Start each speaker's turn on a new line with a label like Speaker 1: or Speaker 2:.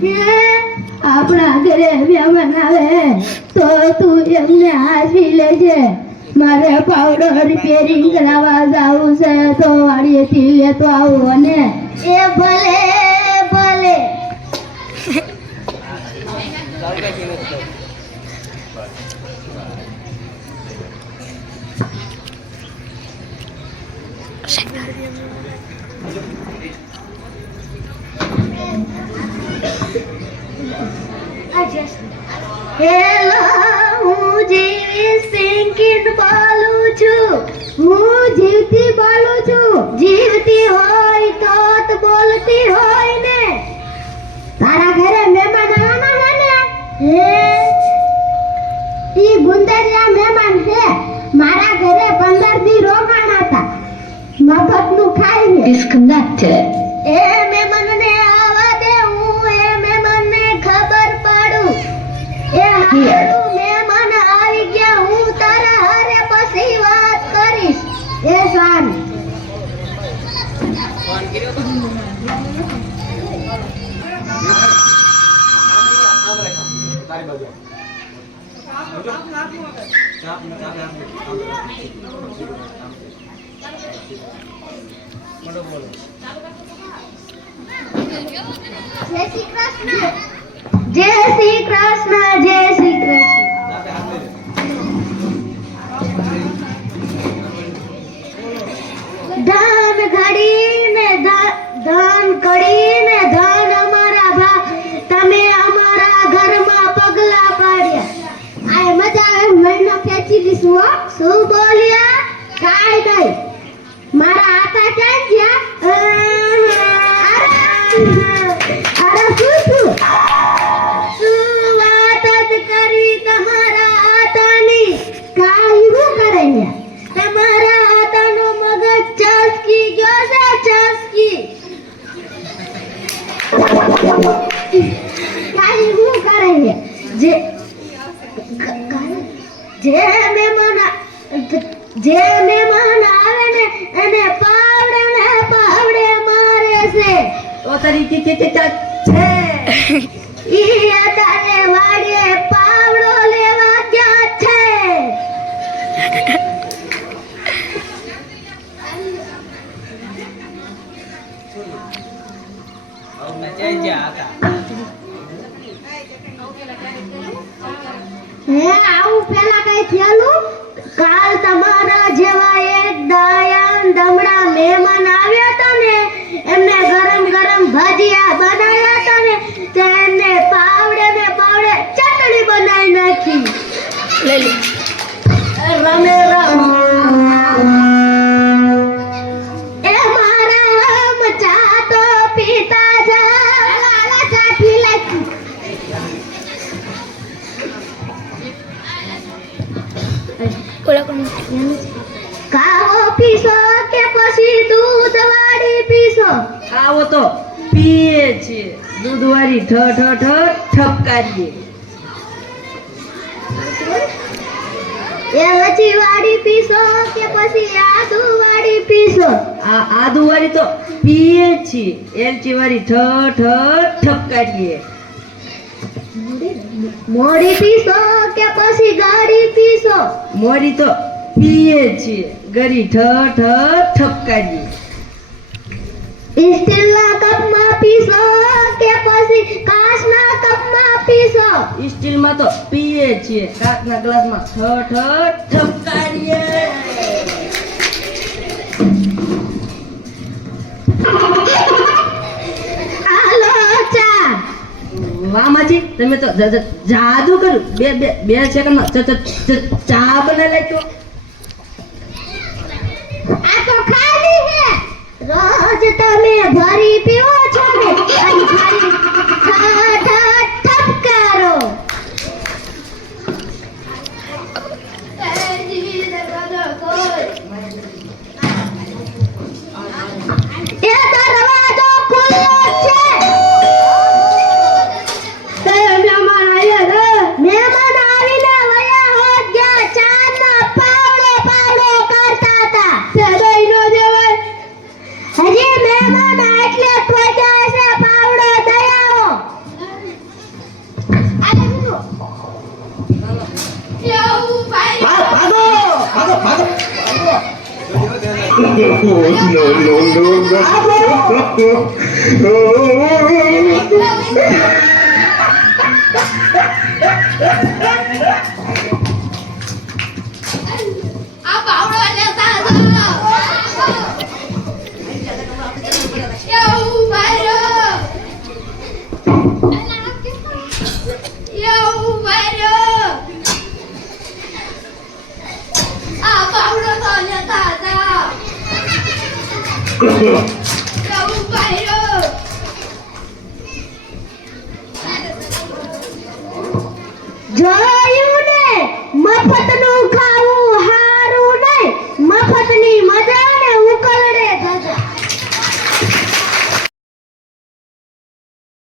Speaker 1: આપણા ઘરે મહેમાન તો તું એમને હાજરી લેજે. મારે પાવડર રિપેરિંગ કરાવવા જાવું છે તો વાડીએથી લેતો આવું અને એ ભલે ભલે. હેલો હું જીવી સિંકિન બોલું છું. હું જીવતી બોલું છું. જીવતી હોય તો બોલતી હોય ને. તારા ઘરે મહેમાન આવવાના છે ને? હે? ઈ ગુંદરિયા મહેમાન છે. મારા ઘરે પંદર દી રોકાણ હતા. મફતનું ખાઈને
Speaker 2: ડિસ્કનેક્ટેડ
Speaker 1: એ મહેમાન આવી ગયા હું તારા હારે પછી વાત કરીશ એ સારું જય શ્રી કૃષ્ણ જય શ્રી કૃષ્ણ. લીધું શું બોલ્યા કાઈ નહીં મારા આતા ક્યાં ગયા અરે શું શું? શું વાત કરી તમારા આતાની કાઈ હું કરે તમારા આતાનો મગજ ચસકી ગયો છે ચસકી? કાઈ હું કરે? જે જે આ- જે મહેમાન આવે ને એને પાવડે ને પાવડે મારે છે.
Speaker 2: તો તારી તી તી તી છે.
Speaker 1: ઈ અતારે વાડીએ પાવડો લેવા ગયા છે. હે આવું પેલા કઈ થયેલું? મહેમાન આવ્યા હતા ને એમને ગરમ ગરમ ભજીયા બનાવ્યા હતા ને તેને પાવડે ને પાવડે ચટણી બનાવી નાખી. રમે રમ. એ મારા આમ ચા તો પીતા જા. ચા પી લાગી કાવો પીસો કે પછી દૂધ વાળી પીસો?
Speaker 2: કાવો તો પીએ છે દૂધવાળી ઠ ઠ ઠ ઠપકારીએ
Speaker 1: એ વચી વાળી પીસો કે પછી આદુ વાળી પીસો?
Speaker 2: આ આદુવાળી તો પીએ છે એલચી વાળી ઠ ઠ ઠપકારીએ
Speaker 1: મોડી પીસો કે પછી ગાડી પીસો?
Speaker 2: મોડી તો પીએ છીએ. ગરી ઠ ઠ ઠપકારીએ
Speaker 1: સ્ટીલના કપમાં પીસો કે પછી કાચના કપમાં પીસો?
Speaker 2: સ્ટીલમાં તો પીએ છીએ. કાચના ગ્લાસમાં ઠ ઠ ઠપકારીએ
Speaker 1: ચા.
Speaker 2: વામાજી તમે તો જાદુ કર્યું. બે બે બે સેકન્ડમાં ચ- બનાવી
Speaker 1: તો ખાલી હે રોજ તમે ભરી પીવો છો no, no, no, no. no. જોયું ને મફતનો